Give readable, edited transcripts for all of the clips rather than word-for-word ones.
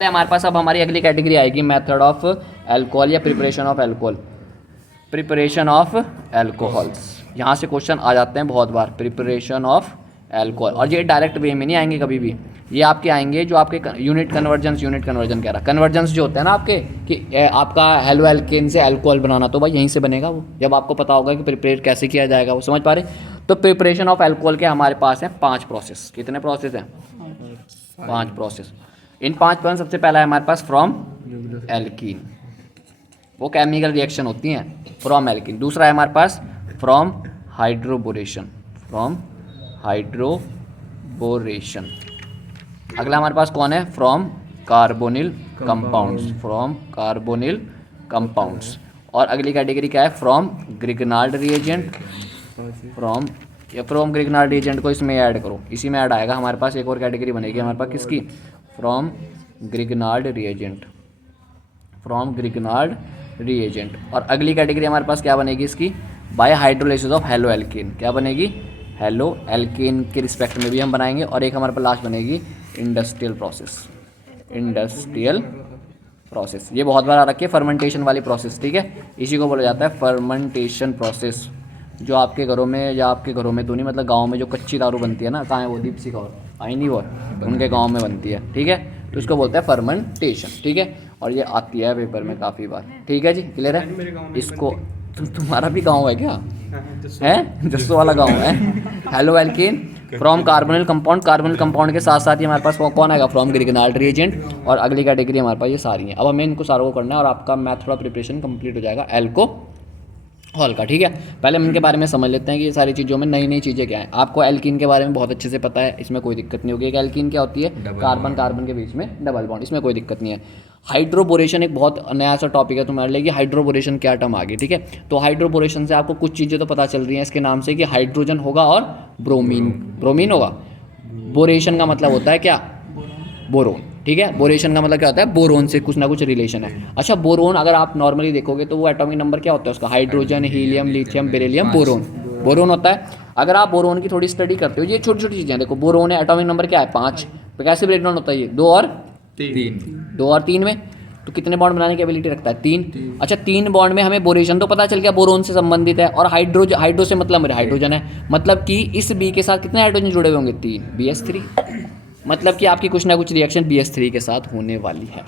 हमारे पास अब हमारी अगली कैटेगरी आएगी मेथड ऑफ अल्कोहल या preparation of alcohol. Preparation of alcohols, यहाँ से क्वेश्चन आ जाते हैं बहुत बार, प्रिपरेशन ऑफ अल्कोहल। और ये डायरेक्ट वे में नहीं आएंगे कभी भी, ये आपके आएंगे जो आपके यूनिट कन्वर्जन कह रहा, कन्वर्जन्स जो होते हैं ना आपके, कि आपका हेलो एल्केन से अल्कोहल बनाना, तो भाई यहीं से बनेगा वो, जब आपको पता होगा कि प्रिपेयर कैसे किया जाएगा, वो समझ पा रहे। तो प्रिपरेशन ऑफ अल्कोहल के हमारे पास हैं 5 प्रोसेस। कितने प्रोसेस हैं? 5 प्रोसेस। इन 5 पर सबसे पहला है हमारे पास फ्रॉम एल्कीन, वो केमिकल रिएक्शन होती हैं फ्रॉम एल्कीन। दूसरा है हमारे पास फ्रॉम हाइड्रोबोरेशन, फ्रॉम हाइड्रोबोरेशन। अगला हमारे पास कौन है? From carbonyl compounds, from carbonyl compounds. और अगली कैटेगरी क्या है? From Grignard reagent, from Grignard reagent को इसमें ऐड करो, इसी में ऐड आएगा हमारे पास। एक और कैटेगरी बनेगी हमारे पास किसकी? From Grignard reagent, from Grignard reagent. और अगली कैटेगरी हमारे पास क्या बनेगी इसकी? Bye hydrolysis of halo alkane. क्या बनेगी? हेलो एल्केन के रिस्पेक्ट में भी हम बनाएंगे। और एक हमारे पास लास्ट बनेगी इंडस्ट्रियल प्रोसेस, इंडस्ट्रियल प्रोसेस। ये बहुत बार आ रखी है फर्मेंटेशन वाली प्रोसेस, ठीक है, इसी को बोला जाता है फर्मेंटेशन प्रोसेस। जो आपके घरों में, या आपके घरों में तो नहीं, मतलब गांव में जो कच्ची दारू बनती है ना, कहाँ है वो? दीपसी का आई नहीं, वो उनके गांव में बनती है, ठीक है, तो उसको बोलते हैं फर्मेंटेशन, ठीक है। और ये आती है पेपर में काफ़ी बार, ठीक है जी, क्लियर है। इसको तुम्हारा भी गांव है क्या? है, जस्सो वाला गांव है। Halo alkane from carbonyl compound, carbonyl compound के साथ साथ ही हमारे पास कौन आएगा? From Grignard reagent. और अगली कैटेगरी हमारे पास ये सारी हैं। अब हमें इनको सारों को करना है और आपका मेथड ऑफ प्रिपरेशन कंप्लीट हो जाएगा अल्कोहल का, ठीक है। पहले हम इनके बारे में समझ लेते हैं कि ये सारी चीज़ों में नई नई चीज़ें क्या हैं। आपको एल्कीन के बारे में बहुत अच्छे से पता है, इसमें कोई दिक्कत नहीं होगी। एल्कीन क्या होती है? कार्बन कार्बन के बीच में डबल बॉन्ड, इसमें कोई दिक्कत नहीं है। हाइड्रोबोरेशन एक बहुत नया सा टॉपिक है तुम्हारे लिए कि हाइड्रोबोरेशन क्या टर्म आ गई, ठीक है। तो हाइड्रोबोरेशन से आपको कुछ चीज़ें तो पता चल रही हैं इसके नाम से, कि हाइड्रोजन होगा और ब्रोमीन होगा। बोरेशन का मतलब होता है क्या? बोरोन, ठीक है। बोरेशन का मतलब क्या होता है? बोरोन से कुछ ना कुछ रिलेशन है। अच्छा, बोरोन अगर आप नॉर्मली देखोगे तो वो एटॉमिक नंबर क्या होता है उसका? Hydrogen, helium, lithium, beryllium, boron होता है। अगर आप बोरोन की थोड़ी स्टडी करते हो, ये छोटी छोटी चीज़ें देखो, बोरोन है, एटॉमिक नंबर क्या है? 5। तो कैसे ब्रेकडाउन होता है ये? 2 और 3 में। तो कितने बॉन्ड बनाने की एबिलिटी रखता है? 3। अच्छा, 3 बॉन्ड में हमें बोरेशन तो पता चल गया, बोरोन से संबंधित है। और हाइड्रो से मतलब मेरे हाइड्रोजन है, मतलब कि इस बी के साथ कितने हाइड्रोजन जुड़े हुए होंगे? 3, BS3। मतलब कि आपकी कुछ ना कुछ रिएक्शन BS3 के साथ होने वाली है,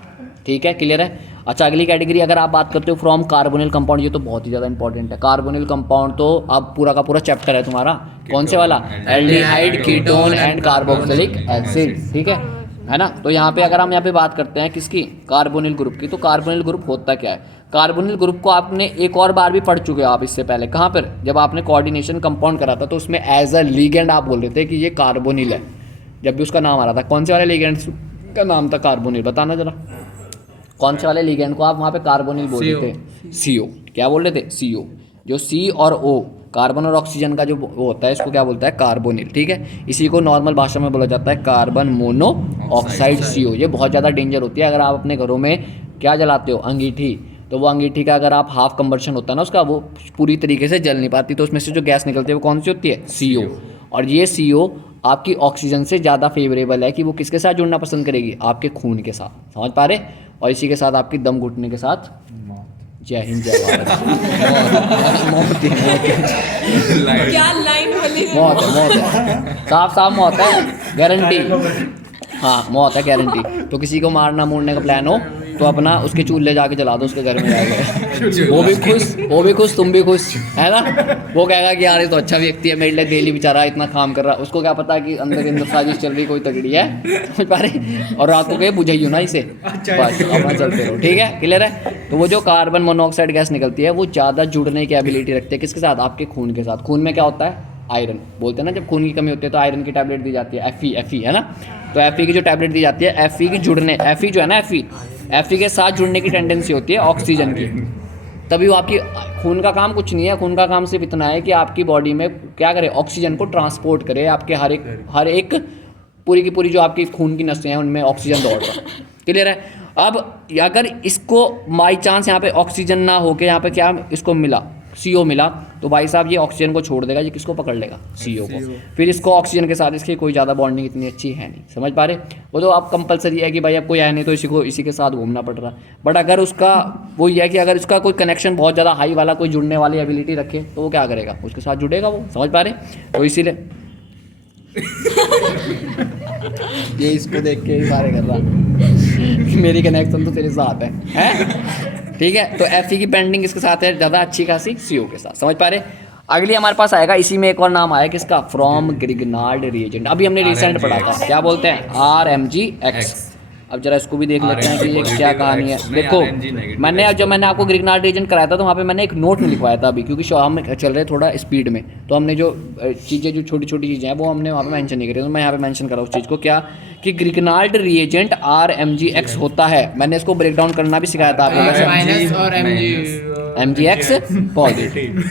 ठीक है, क्लियर है। अच्छा, अगली कैटेगरी अगर आप बात करते हो फ्रॉम कार्बोनिल कंपाउंड, ये तो बहुत ही ज़्यादा इंपॉर्टेंट है। कार्बोनिल कंपाउंड तो अब पूरा का पूरा चैप्टर है तुम्हारा, कौन से वाला? Aldehyde, ketone and carboxylic acid, ठीक है ना। तो यहाँ पे अगर हम यहाँ पे बात करते हैं किसकी? कार्बोनिल ग्रुप की। तो कार्बोनिल ग्रुप होता क्या है? कार्बोनिल ग्रुप को आपने एक और बार भी पढ़ चुके हो आप इससे पहले, कहाँ पर? जब आपने कोऑर्डिनेशन कंपाउंड करा था, तो उसमें एज अ लीगेंड आप बोल रहे थे कि ये कार्बोनिल है, जब भी उसका नाम आ रहा था। कौन से वाले लीगेंड का नाम था? कार्बोनिल। बताना जरा, कौन से वाले लीगेंड को आप वहाँ पे कार्बोनिल बोल रहे थे? CO। क्या बोल रहे थे? CO। जो C और O, कार्बन और ऑक्सीजन का जो वो होता है, इसको क्या बोलता है? कार्बोनिल, ठीक है। इसी को नॉर्मल भाषा में बोला जाता है कार्बन मोनोऑक्साइड, CO। ये बहुत ज़्यादा डेंजर होती है। अगर आप अपने घरों में क्या जलाते हो? अंगीठी, तो वो अंगीठी का अगर आप हाफ कंबर्शन होता है ना उसका, वो पूरी तरीके से जल नहीं पाती, तो उसमें से जो गैस निकलती है वो कौन सी होती है? CO। और ये CO आपकी ऑक्सीजन से ज़्यादा फेवरेबल है कि वो किसके साथ जुड़ना पसंद करेगी? आपके खून के साथ, समझ पा रहे। और इसी के साथ आपकी दम घुटने के साथ जय हिंद जय भारत। क्या लाइन बोली? मौत है, साफ साफ मौत है, गारंटी। हाँ, मौत है, गारंटी। तो किसी को मारना मूरने का प्लान हो तो अपना उसके चूल्हे जाके जला दो, उसके घर में जाके। वो भी खुश, तुम भी खुश, है ना। वो कहेगा कि यार ये तो अच्छा व्यक्ति है, मेरे लिए डेली बेचारा इतना काम कर रहा है। उसको क्या पता कि अंदर साजिश चल रही, कोई तगड़ी है, समझ पा रहे। और रात को कहे बुझाइयो ना इसे, बस अपना चलते रहो, ठीक है, क्लियर है। तो वो जो कार्बन मोनोऑक्साइड गैस निकलती है, वो ज़्यादा जुड़ने की एबिलिटी रखती है किसके साथ? आपके खून के साथ। खून में क्या होता है? आयरन। बोलते हैं ना, जब खून की कमी होती है तो आयरन की टैबलेट दी जाती है, Fe, है ना। तो Fe की जो टैबलेट दी जाती है, Fe की जुड़ने, Fe जो है ना, Fe के साथ जुड़ने की टेंडेंसी होती है ऑक्सीजन की। तभी वो आपकी खून का काम कुछ नहीं है, खून का काम सिर्फ इतना है कि आपकी बॉडी में क्या करे? ऑक्सीजन को ट्रांसपोर्ट करे। आपके हर एक पूरी की पूरी जो आपकी खून की नसें हैं उनमें ऑक्सीजन दौड़ रहा है, क्लियर है। अब अगर इसको बाई चांस यहाँ पे ऑक्सीजन ना होके यहाँ पे क्या इसको मिला? CO मिला तो भाई साहब ये ऑक्सीजन को छोड़ देगा, ये किसको पकड़ लेगा, CO को। फिर इसको ऑक्सीजन के साथ इसकी कोई ज़्यादा बॉन्डिंग इतनी अच्छी है नहीं, समझ पा रहे। वो तो आप कंपलसरी है कि भाई अब कोई है नहीं तो इसी के साथ घूमना पड़ रहा। बट अगर उसका वो ये है कि अगर उसका कोई कनेक्शन बहुत ज़्यादा हाई वाला कोई जुड़ने वाली एबिलिटी रखे तो वो क्या करेगा, उसके साथ जुड़ेगा वो, समझ पा रहे। तो इसीलिए ये इसको देख के ही बारे कर रहा मेरी कनेक्शन तो तेरे साथ है? ठीक है। तो Fe की पेंडिंग किसके साथ है ज़्यादा अच्छी खासी, CO के साथ, समझ पा रहे। अगली हमारे पास आएगा, इसी में एक और नाम आया किसका, फ्रॉम ग्रिग्नार्ड रिएजेंट। अभी हमने रिसेंट पढ़ा था, क्या बोलते हैं, RMgX। अब जरा इसको भी देख लेते हैं कि ये क्या कहानी है। देखो मैंने आपको ग्रिग्नार्ड रिएजेंट कराया था तो वहाँ पे मैंने एक नोट में लिखवाया था अभी, क्योंकि हम चल रहे थोड़ा स्पीड में, तो हमने जो चीज़ें जो छोटी छोटी चीज़ें हैं वो हमने वहाँ पे मेंशन नहीं करी, तो मैं यहाँ पे मेंशन करा उस चीज़ को, क्या कि ग्रिग्नार्ड रिएजेंट RMgX होता है। मैंने इसको ब्रेक डाउन करना भी सिखाया था आपको, MgX पॉजिटिव,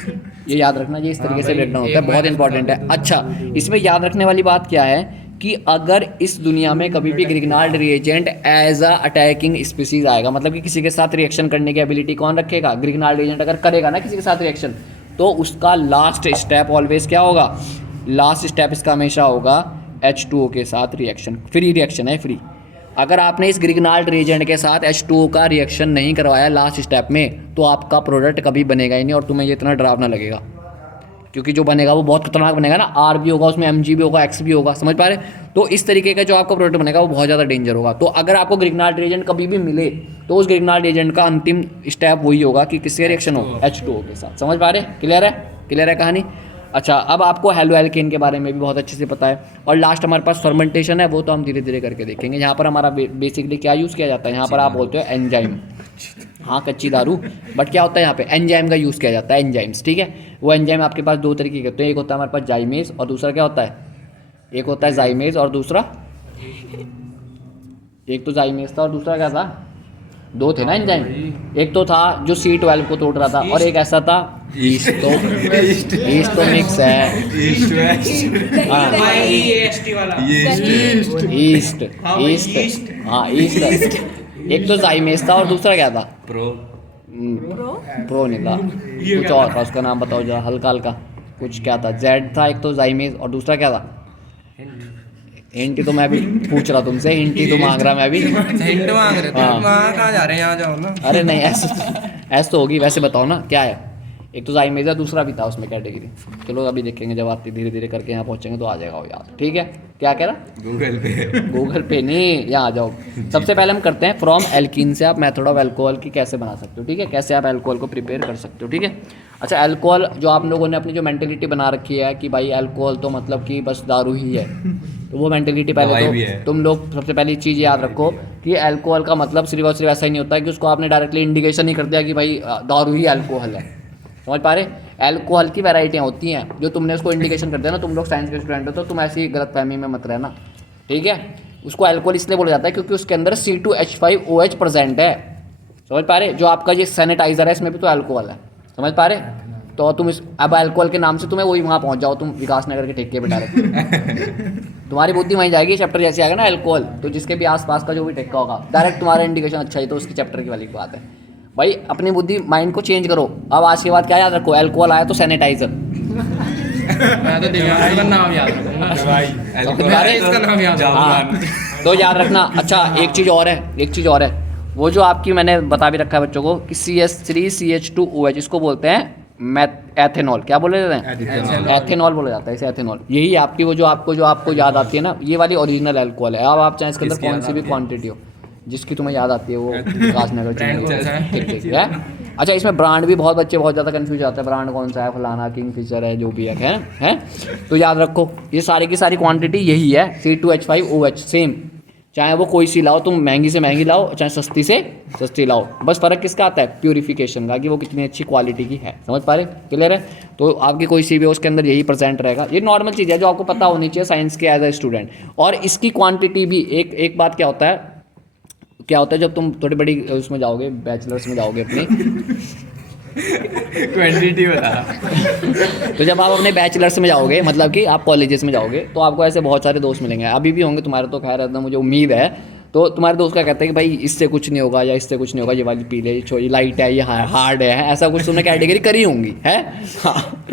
ये याद रखना, ये इस तरीके से ब्रेक डाउन होता है, बहुत इंपॉर्टेंट है। अच्छा, इसमें याद रखने वाली बात क्या है कि अगर इस दुनिया में कभी भी Grignard reagent as a attacking species आएगा, मतलब कि किसी के साथ रिएक्शन करने की एबिलिटी कौन रखेगा, ग्रिग्नार्ड रिएजेंट अगर करेगा ना किसी के साथ रिएक्शन, तो उसका लास्ट स्टेप ऑलवेज क्या होगा, लास्ट स्टेप इसका हमेशा होगा H2O के साथ रिएक्शन, फ्री रिएक्शन है, फ्री। अगर आपने इस ग्रिग्नार्ड रिएजेंट के साथ H2O का रिएक्शन नहीं करवाया लास्ट स्टेप में, तो आपका प्रोडक्ट कभी बनेगा ही नहीं और तुम्हें ये इतना डरावना लगेगा, क्योंकि जो बनेगा वो बहुत खतरनाक बनेगा ना, R भी होगा उसमें, Mg भी होगा, X भी होगा, समझ पा रहे। तो इस तरीके का जो आपका प्रोडक्ट बनेगा वो बहुत ज़्यादा डेंजर होगा। तो अगर आपको ग्रिग्नार्ड रिएजेंट कभी भी मिले तो उस ग्रिग्नार्ड रिएजेंट का अंतिम स्टेप वही होगा कि किससे रिएक्शन हो, H2O के साथ, समझ पा रहे, क्लियर है, क्लियर है कहानी। अच्छा, अब आपको हेलोएल्केन के बारे में भी बहुत अच्छे से पता है, और लास्ट हमारे पास फर्मेंटेशन है, वो तो हम धीरे धीरे करके देखेंगे। यहाँ पर हमारा बेसिकली क्या यूज़ किया जाता है, यहाँ पर आप बोलते हो एंजाइम, हाँ कच्ची दारू, बट क्या होता है यहाँ पे एंजाइम का यूज़ किया जाता है, एंजाइम्स, ठीक है। वो एंजाइम आपके पास दो तरीके के होते हैं, एक होता है हमारे पास जाइमेज और दूसरा क्या होता है, एक होता है जाइमेज और दूसरा, एक तो जाइमेज था और दूसरा क्या था, दो थे ना एंजाइम, एक तो था जो C12 को तोड़ रहा था और एक ऐसा था ईस्ट, तो मिक्स है, ईस्ट, हाँ ईस्ट। एक तो जाइमेज था और दूसरा क्या था, प्रो नहीं था, कुछ और था, उसका नाम बताओ जरा, हल्का हल्का कुछ, क्या था, जेड था एक तो जाइमेज और दूसरा क्या था, हिंट तो मैं भी पूछ रहा तुमसे, हिंट ही तो मांग रहा मैं भी, हिंट मांग रहे थे, वहाँ कहाँ जा रहे हैं, यहाँ जाओ ना। अरे नहीं, ऐसे तो होगी, वैसे बताओ ना क्या है, एक तो जाइमेज है, दूसरा भी था उसमें कैटेगरी, चलो अभी देखेंगे, जब आते धीरे धीरे करके यहाँ पहुँचेंगे तो आ जाएगा वो याद, ठीक है। क्या कह रहा, गूगल पे नहीं, यहाँ आ जाओ। सबसे पहले हम करते हैं फ्रॉम एल्कीन से आप मेथड ऑफ एल्कोहल की कैसे बना सकते हो, ठीक है, कैसे आप एल्कोहल को प्रिपेयर कर सकते हो, ठीक है। अच्छा, एल्कोहल जो आप लोगों ने अपनी जो मेंटेलिटी बना रखी है कि भाई एल्कोहल तो मतलब कि बस दारू ही है, तो वो मेंटेलिटी पहले तो तुम लोग सबसे पहली चीज़ याद रखो कि एल्कोहल का मतलब सिर्फ और सिर्फ ऐसा ही नहीं होता है कि उसको आपने डायरेक्टली इंडिकेशन ही कर दिया कि भाई दारू ही एल्कोहल है, समझ पा रहे। एल्कोहल की वैरायटियाँ होती हैं, जो तुमने उसको इंडिकेशन कर दिया ना, तुम लोग साइंस के स्टूडेंट हो तो तुम ऐसी गलतफहमी में मत रहना, ठीक है। उसको एल्कोहल इसलिए बोला जाता है क्योंकि उसके अंदर C2H5OH प्रेजेंट है, समझ पा रहे। जो आपका ये सैनिटाइजर है इसमें भी तो एल्कोहल है, समझ पा रहे। तो तुम अब अल्कोहल के नाम से तुम्हें वही वहाँ पहुँच जाओ, तुम विकास नगर के ठेके पे डायरेक्ट तुम्हारी बुद्धि वहीं जाएगी। चैप्टर जैसे आएगा ना एल्कोहल, तो जिसके भी आसपास का जो भी ठेका होगा डायरेक्ट तुम्हारा इंडिकेशन अच्छा ही, तो उसकी चैप्टर की वाली बात है भाई। अपनी बुद्धि माइंड को चेंज करो। अब आज के बाद क्या याद रखो, एल्कोहल आया तो सैनिटाइजर, मैं तो दिव्यांश का नाम याद रखूंगा, इसका नाम याद रखूंगा, तो याद रखना। अच्छा, एक चीज़ और है, वो जो आपकी मैंने बता भी रखा है बच्चों को कि CH3CH2OH इसको बोलते हैं एथेनॉल। क्या बोले जाते हैं, एथेनॉल बोला जाता है इसे, एथेनॉल। यही आपकी वो जो आपको याद आती है ना, ये वाली ओरिजिनल एल्कोहल है। अब आप चाहे इसके अंदर कौन सी भी क्वांटिटी हो जिसकी तुम्हें याद आती है, वो विकास नगर ठीक है। अच्छा, इसमें ब्रांड भी बहुत बच्चे बहुत ज़्यादा कंफ्यूज आते हैं, ब्रांड कौन सा है, फलाना किंगफिशर है, जो भी है। तो याद रखो ये सारी की सारी क्वांटिटी यही है, C2H5OH सेम। चाहे वो कोई सी लाओ तुम, महंगी से महंगी लाओ, चाहे सस्ती से सस्ती लाओ, बस फ़र्क किसका आता है, प्यूरिफिकेशन का, कि वो कितनी अच्छी क्वालिटी की है, समझ पा रहे, क्लियर है। तो आपकी कोई सी भी हो उसके अंदर यही प्रेजेंट रहेगा। ये नॉर्मल चीज़ है जो आपको पता होनी चाहिए साइंस के एज ए स्टूडेंट। और इसकी क्वांटिटी भी एक बात क्या होता है जब तुम थोड़ी बड़ी उसमें जाओगे, बैचलर्स में जाओगे अपनी क्वांटिटी बता। तो जब आप अपने बैचलर्स में जाओगे, मतलब कि आप कॉलेजेस में जाओगे, तो आपको ऐसे बहुत सारे दोस्त मिलेंगे, अभी भी होंगे तुम्हारे, तो खैर एकदम मुझे उम्मीद है। तो तुम्हारे दोस्त क्या कहते हैं कि भाई इससे कुछ नहीं होगा या इससे कुछ नहीं होगा, ये वाली पी ले, ये लाइट है, ये हार्ड है, ऐसा कुछ तुमने कैटेगरी करी होंगी है। हाँ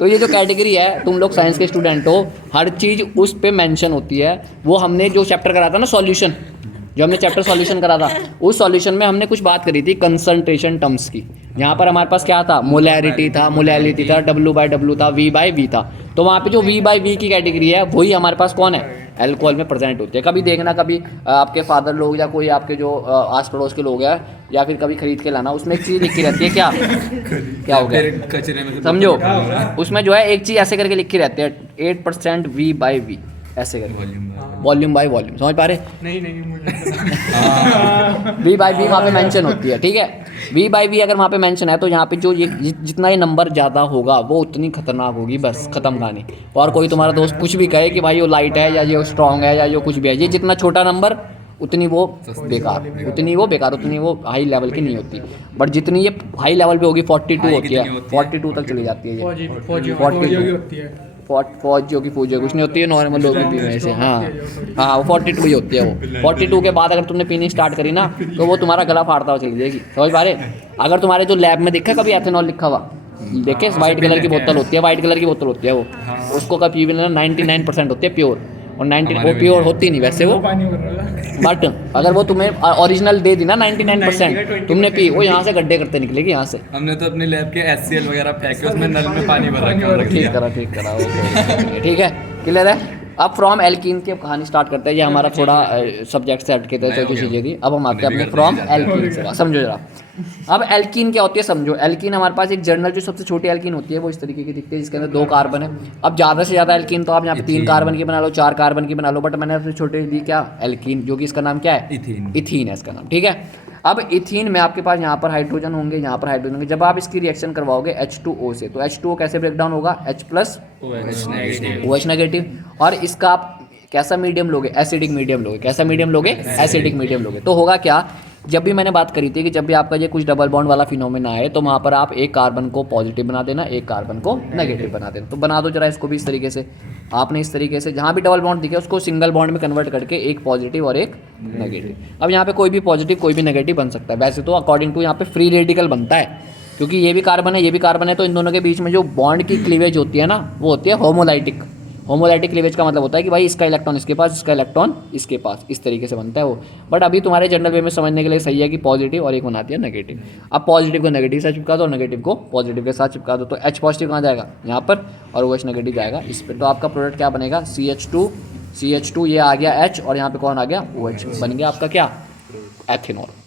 तो ये जो कैटेगरी है, तुम लोग साइंस के स्टूडेंट हो, हर चीज़ उस पे मेंशन होती है। वो हमने जो चैप्टर करा था ना सॉल्यूशन, जो हमने चैप्टर सॉल्यूशन करा था, उस सॉल्यूशन में हमने कुछ बात करी थी कंसंट्रेशन टर्म्स की। यहाँ पर हमारे पास क्या था, मोलैरिटी था, W/W था, V/V था। तो वहाँ पे जो V/V की कैटेगरी है वही हमारे पास कौन है, अल्कोहल में प्रेजेंट होती है। कभी देखना, कभी आपके फादर लोग या कोई आपके जो आस पड़ोस के लोग हैं, या फिर कभी खरीद के लाना, उसमें एक चीज़ लिखी रहती है, क्या हो गया कचरे में समझो, उसमें जो है एक चीज़ ऐसे करके लिखी रहती है 8% V/V, ऐसे करके वॉल्यूम बाय वॉल्यूम, समझ पा रहे? नहीं मुझे V/V वहाँ पे मेंशन होती है, ठीक है। V/V अगर वहाँ पे मेंशन है तो यहाँ पे जो ये जितना ये नंबर ज़्यादा होगा वो उतनी खतरनाक होगी, बस खत्म कहानी। और कोई तुम्हारा दोस्त कुछ भी कहे कि भाई वो लाइट है या ये स्ट्रॉन्ग है या ये कुछ भी है, ये जितना छोटा नंबर उतनी वो बेकार, उतनी वो हाई लेवल की नहीं होती। बट जितनी ये हाई लेवल पे होगी 42 होती है, 42 तक चली जाती है ये, 42 फौजियों की कुछ नहीं होती है, नॉर्मल लोग भी पी रहे हैं। हाँ वो 42 ही होती है। वो 42 के बाद अगर तुमने पीनी स्टार्ट करी ना तो वो तुम्हारा गला फाड़ता हुआ चली जाएगी, समझ पा रहे? अगर तुम्हारे जो लैब में देखा कभी एथेनॉल लिखा हुआ, देखे वाइट कलर की बोतल होती है, वाइट कलर की बोतल होती है वो, उसको कभी पी लेना 99% होती है प्योर, और 90 वो प्योर होती नहीं वैसे वो, बट अगर वो तुम्हें ओरिजिनल दे दी ना 99%, तुमने पी, वो यहाँ से गड्ढे करते निकलेगी यहाँ से। हमने तो अपने लैब के HCl वगैरह फेंके, उसमें नल में पानी भर रखा। ठीक करा ओके ठीक है, क्लियर है। अब फ्रॉम एल्कीन की अब कहानी स्टार्ट करते हैं। ये हमारा थोड़ा सब्जेक्ट से हटके थे कुछ चीज़ें थी, अब हम आते हैं अपने फ्रॉम एल्कीन से। समझो जरा, अब एल्कीन क्या होती है समझो। एल्कीन हमारे पास एक जनरल जो सबसे छोटी एल्कीन होती है वो इस तरीके की दिखती है, जिसके अंदर 2 कार्बन है। अब ज़्यादा से ज़्यादा एल्कीन तो आप यहाँ पे 3 कार्बन की बना लो, 4 कार्बन की बना लो, बट मैंने सबसे छोटे दी क्या, एल्कीन, जो कि इसका नाम क्या है, इथीन है इसका नाम, ठीक है। अब इथीन में आपके पास यहाँ पर हाइड्रोजन होंगे, यहाँ पर हाइड्रोजन होंगे। जब आप इसकी रिएक्शन करवाओगे H2O से, तो H2O कैसे ब्रेक डाउन होगा, OH नेगेटिव। और इसका आप कैसा मीडियम लोगे, एसिडिक मीडियम लोगे। कैसा मीडियम लोगे, एसिडिक मीडियम लोगे। तो होगा क्या, जब भी मैंने बात करी थी कि जब भी आपका ये कुछ डबल बॉन्ड वाला फिनोमेना है, तो वहाँ पर आप एक कार्बन को पॉजिटिव बना देना, एक कार्बन को नेगेटिव बना देना। तो बना दो जरा इसको भी इस तरीके से। आपने इस तरीके से जहाँ भी डबल बॉन्ड दिखे उसको सिंगल बॉन्ड में कन्वर्ट करके एक पॉजिटिव और एक नेगेटिव। अब यहाँ पे कोई भी पॉजिटिव कोई भी नेगेटिव बन सकता है। वैसे तो अकॉर्डिंग टू यहाँ पे फ्री रेडिकल बनता है, क्योंकि ये भी कार्बन है ये भी कार्बन है, तो इन दोनों के बीच में जो बॉन्ड की क्लीवेज होती है ना, वो होती है होमोलाइटिक। होमोलाइटिक क्लीवेज का मतलब होता है कि भाई इसका इलेक्ट्रॉन इसके पास, इसका इलेक्ट्रॉन इसके पास, इस तरीके से बनता है वो। बट अभी तुम्हारे जनरल वे में समझने के लिए सही है कि पॉजिटिव और एक बनाती है नेगेटिव। अब पॉजिटिव को नेगेटिव से चिपका दो और नेगेटिव को पॉजिटिव के साथ चिपका दो, तो H पॉजिटिव कहाँ जाएगा, यहाँ पर, और OH नेगेटिव जाएगा इस पर। तो आपका प्रोडक्ट क्या बनेगा, CH2 ये आ गया H, और यहाँ पे कौन आ गया, OH, बन गया आपका क्या, एथेनॉल।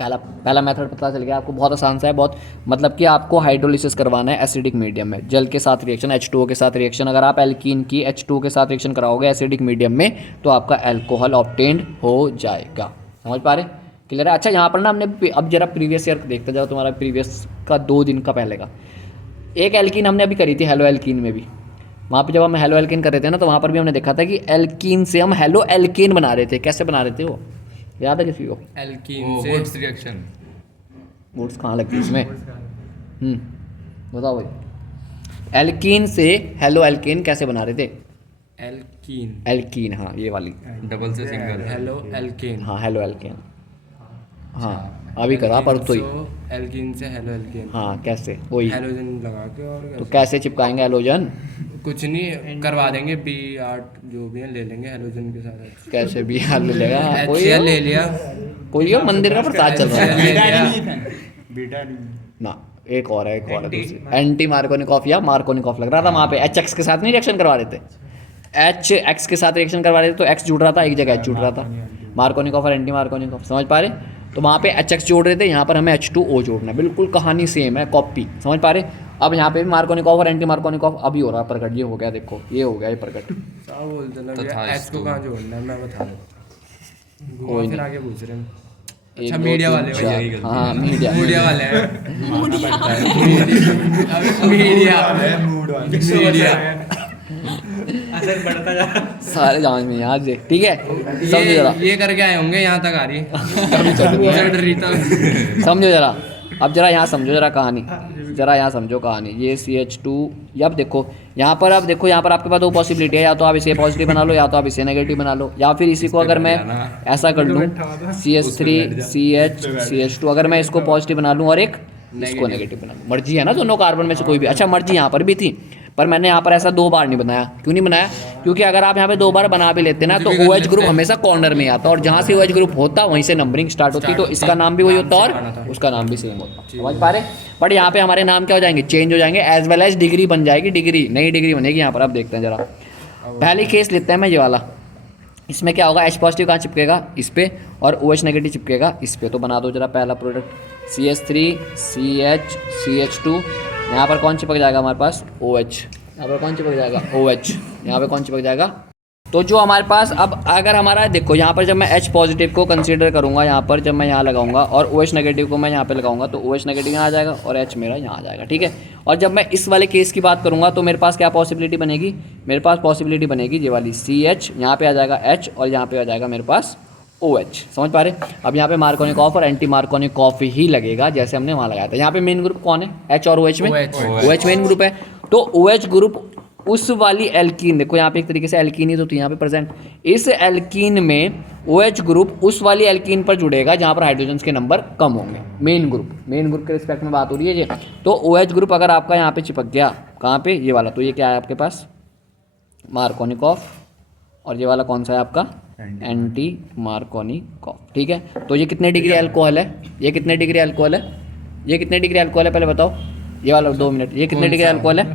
पहला मेथड पता चल गया आपको, बहुत आसान सा है बहुत। मतलब कि आपको हाइड्रोलिसिस करवाना है एसिडिक मीडियम में, जल के साथ रिएक्शन, H2O के साथ रिएक्शन। अगर आप एल्कीन की H2O के साथ रिएक्शन कराओगे एसिडिक मीडियम में, तो आपका अल्कोहल ऑब्टेन्ड हो जाएगा। समझ पा रहे, क्लियर है? अच्छा, यहाँ पर ना हमने अब जरा प्रीवियस ईयर देखते जाओ, तुम्हारा प्रीवियस का 2 दिन का पहले का एक एल्कीन हमने अभी करी थी, हेलो एल्कीन में भी। वहाँ पे जब हम हेलो एल्कीन कर रहे थे ना, तो वहाँ पर भी हमने देखा था कि एल्कीन से हम हेलो एल्कीन बना रहे थे। कैसे बना रहे थे वो याद है किसी को? एल्कीन से वुड्स रिएक्शन, वुड्स कहाँ लगती है इसमें, बताओ भाई। एल्कीन से हेलो एल्कीन कैसे बना रहे थे? एल्कीन, हाँ ये वाली, डबल से सिंगल, हेलो एल्कीन, हाँ हेलो एल्कीन, हाँ अभी करा पर तो ही एल्कीन से हेलो एल्कीन, हाँ कैसे, वही हेलोजन लगा के। और तो कैसे चिपकाएंगे हेलोजन? कुछ नहीं करवा देंगे, B8 जो भी है ले लेंगे हेलोजन के साथ। कैसे भी हाल ले लेगा कोई, HCl ले लिया, कोई हो मंदिर का प्रसाद चल रहा है बेटा ना। एक और है एंटी मार्कोनिकॉफ या मार्कोनिकॉफ लग रहा था वहाँ पे। HX के साथ नहीं रिएक्शन करवा रहे थे, HX के साथ रिएक्शन करवा रहे थे, तो X जुड़ रहा था, एक जगह H जुड़ रहा था। मार्कोनिकॉफ और एंटी मार्कोनिकॉफ, समझ पा रहे? तो वहाँ पे HX जोड़ रहे थे, यहाँ पर हमें H2O जोड़ना है। बिल्कुल कहानी सेम है, कॉपी, समझ पा रहे? अब यहाँ पे भी मार्कोनिकॉफ और एंटी मार्कोनिकॉफ अभी हो रहा है प्रकट। ये हो गया, देखो ये हो गया ये प्रकट। क्या बोलते ना H को कहाँ जोड़ना है, मैं बता दूँ, कोई नहीं, आगे पूछ रहे हैं। एक अच्छा दो मीडिया तीन वाले, चार, हाँ मीडिया वाले हैं, असर बढ़ता जा, सारे जांच में याद से, ठीक है? समझो जरा, ये करके आए होंगे यहाँ तक आ रही समझो जरा, अब जरा यहाँ समझो जरा कहानी, जरा यहाँ समझो कहानी। ये CH2, अब देखो यहाँ पर, अब देखो यहाँ पर आपके पास दो पॉसिबिलिटी है, या तो आप इसे पॉजिटिव बना लो या तो आप इसे नेगेटिव बना लो, या फिर इसी को अगर मैं ऐसा कर लूँ CH3 CH2, अगर मैं इसको पॉजिटिव बना लूँ और एक इसको नेगेटिव बना लूँ, मर्जी है ना दोनों कार्बन में से कोई भी। अच्छा मर्जी यहाँ पर भी थी, पर मैंने यहाँ पर ऐसा 2 बार नहीं बनाया। क्यों नहीं बनाया? क्योंकि अगर आप यहाँ पे 2 बार बना भी लेते ना तो OH ग्रुप हमेशा कॉर्नर में आता, और जहाँ से OH ग्रुप होता वहीं से नंबरिंग स्टार्ट होती, तो इसका नाम भी वही होता और उसका नाम भी सेम होता। समझ पा रहे? बट यहाँ पे हमारे नाम क्या हो जाएंगे? चेंज हो जाएंगे, एज वेल एज डिग्री बन जाएगी, डिग्री नई डिग्री बनेगी यहाँ पर। अब देखते हैं जरा, पहले केस लेते हैं मैं ये वाला। इसमें क्या होगा? H पॉजिटिव कहाँ चिपकेगा? इस पे, और OH नेगेटिव चिपकेगा इस पे। तो बना दो जरा पहला प्रोडक्ट, CH3 CH CH2, यहाँ पर कौन चिपक जाएगा हमारे पास? OH। यहाँ पर कौन चिपक जाएगा? OH। यहाँ पे कौन चिपक जाएगा? तो जो हमारे पास अब अगर हमारा देखो यहाँ पर जब मैं H पॉजिटिव को कंसीडर करूँगा, यहाँ पर जब मैं यहाँ लगाऊंगा और OH नेगेटिव को मैं यहाँ पे लगाऊंगा, तो OH नेगेटिव यहाँ आ जाएगा और H मेरा यहाँ आ जाएगा, ठीक है। और जब मैं इस वाले केस की बात करूँगा तो मेरे पास क्या पॉसिबिलिटी बनेगी? मेरे पास पॉसिबिलिटी बनेगी ये वाली CH, यहाँ पे आ जाएगा H और यहाँ पे आ जाएगा मेरे पास OH। समझ पा रहे? अब यहाँ पे मार्कोनिक ऑफ और एंटी मार्कोनिक ऑफ ही लगेगा जैसे हमने वहाँ लगाया था। यहाँ पे मेन ग्रुप कौन है? H और OH में OH मेन ग्रुप है, तो OH ग्रुप उस वाली एल्कीन, देखो यहाँ पे एक तरीके से एल्कीन ही तो थी यहाँ पे प्रेजेंट, इस एल्कीन में OH ग्रुप उस वाली एल्कीन पर जुड़ेगा जहाँ पर हाइड्रोजन के नंबर कम होंगे। मेन ग्रुप के रिस्पेक्ट में बात हो रही है ये। तो OH ग्रुप अगर आपका यहाँ पे चिपक गया, कहाँ पे? ये वाला, तो ये क्या है आपके पास? मार्कोनिक ऑफ, और ये वाला कौन सा है आपका? एंटी मार्कोनिक ऑफ, ठीक है। तो ये कितने डिग्री अल्कोहल है? ये कितने डिग्री अल्कोहल है? ये कितने डिग्री अल्कोहल है पहले बताओ? ये वाला 2 मिनट, ये कितने डिग्री अल्कोहल है?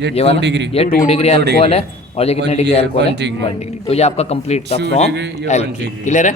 ये वाला, ये 2 डिग्री अल्कोहल है, और ये कितने डिग्री अल्कोहल है? 1 डिग्री। तो ये आपका कंप्लीट था फ्रॉम एल्कीन। क्लियर है?